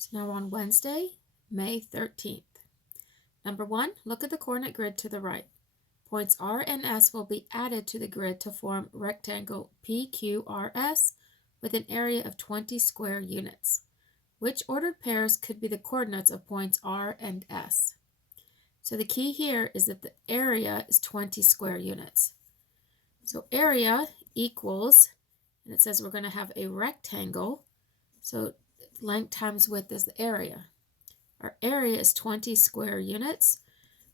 So now on Wednesday, May 13th. Number 1, look at the coordinate grid to the right. Points R and S will be added to the grid to form rectangle PQRS with an area of 20 square units. Which ordered pairs could be the coordinates of points R and S? So the key here is that the area is 20 square units. So area equals, and it says we're going to have a rectangle, so length times width is the area. Our area is 20 square units.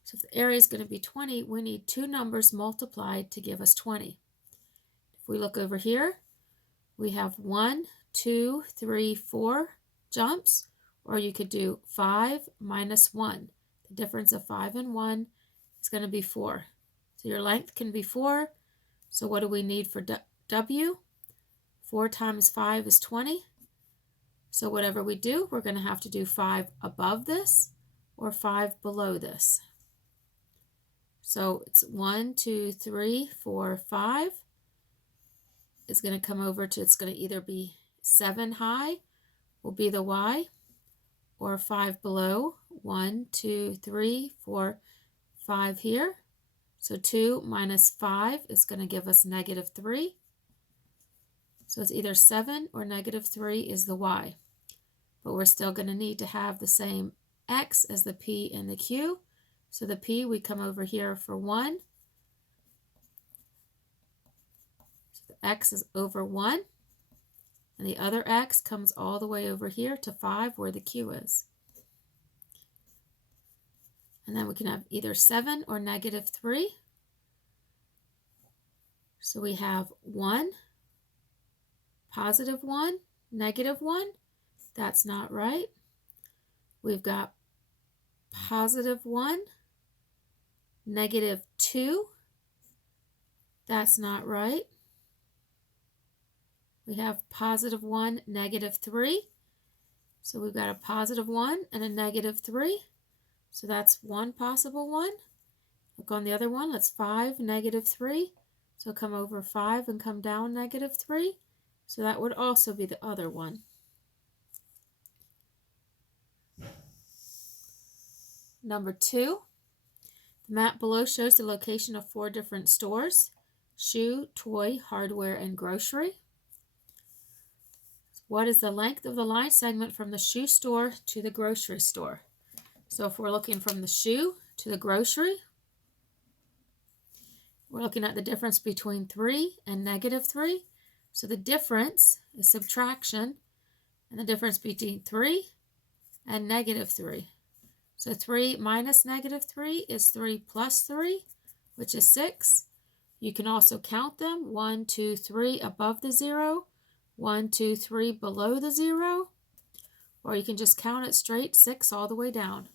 So if the area is going to be 20, we need two numbers multiplied to give us 20. If we look over here, we have 1, 2, 3, 4 jumps, or you could do 5 minus 1. The difference of 5 and 1 is going to be 4. So your length can be 4. So what do we need for W? 4 times 5 is 20. So whatever we do, we're going to have to do 5 above this or 5 below this. So it's 1, 2, 3, 4, 5. It's going to come over to, it's going to either be 7 high will be the Y, or 5 below, 1, 2, 3, 4, 5 here. So 2 minus 5 is going to give us negative 3. So it's either 7 or negative 3 is the Y. But we're still going to need to have the same X as the P and the Q. So the P, we come over here for 1. So the X is over 1. And the other X comes all the way over here to 5 where the Q is. And then we can have either 7 or negative 3. So we have 1, positive 1, negative 1. That's not right. We've got positive 1, negative 2. That's not right. We have positive 1, negative 3. So we've got a positive 1 and a negative 3. So that's one possible one. Look on the other one. That's 5, negative 3. So come over 5 and come down negative 3. So that would also be the other one. Number 2, the map below shows the location of 4 different stores: shoe, toy, hardware, and grocery. What is the length of the line segment from the shoe store to the grocery store? So if we're looking from the shoe to the grocery, we're looking at the difference between 3 and negative 3. So the difference is subtraction, and the difference between 3 and negative 3. So 3 minus negative 3 is 3 plus 3, which is 6. You can also count them: 1, 2, 3 above the 0, 1, 2, 3 below the 0, or you can just count it straight, 6 all the way down.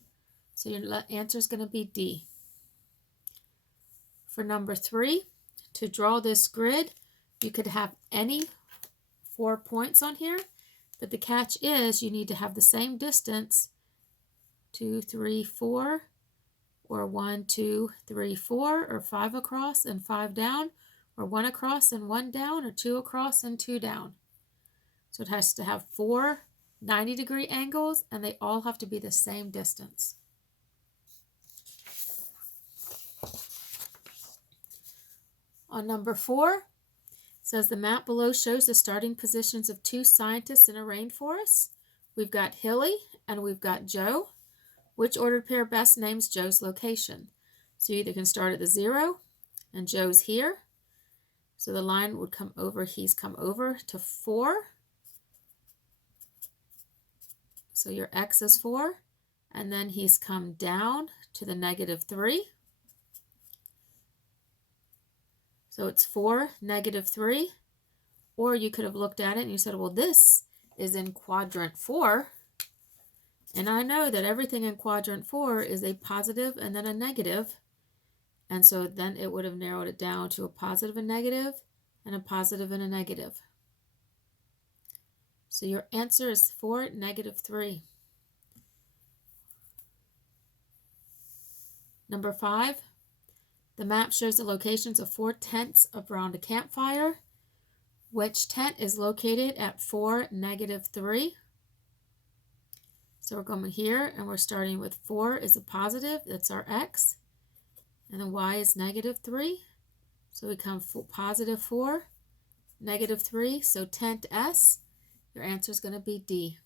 So your answer is going to be D. For number 3, to draw this grid, you could have any 4 points on here, but the catch is you need to have the same distance, 2, 3, 4, or 1, 2, 3, 4, or 5 across and 5 down, or 1 across and 1 down, or 2 across and 2 down. So it has to have 4 90-degree angles, and they all have to be the same distance. On number 4, it says the map below shows the starting positions of 2 scientists in a rainforest. We've got Hilly and we've got Joe. Which ordered pair best names Joe's location? So you either can start at the 0, and Joe's here. So the line would come over, he's come over to 4. So your X is 4. And then he's come down to the negative 3. So it's 4, negative 3. Or you could have looked at it and you said, well, this is in quadrant 4. And I know that everything in quadrant 4 is a positive and then a negative. And so then it would have narrowed it down to a positive and a positive and a negative. So your answer is 4, negative 3. Number 5, the map shows the locations of 4 tents around a campfire. Which tent is located at 4, negative 3? So we're going here and we're starting with 4 is a positive, that's our x, and then y is negative 3. So we come positive 4, negative 3, so tent S. Your answer is going to be D.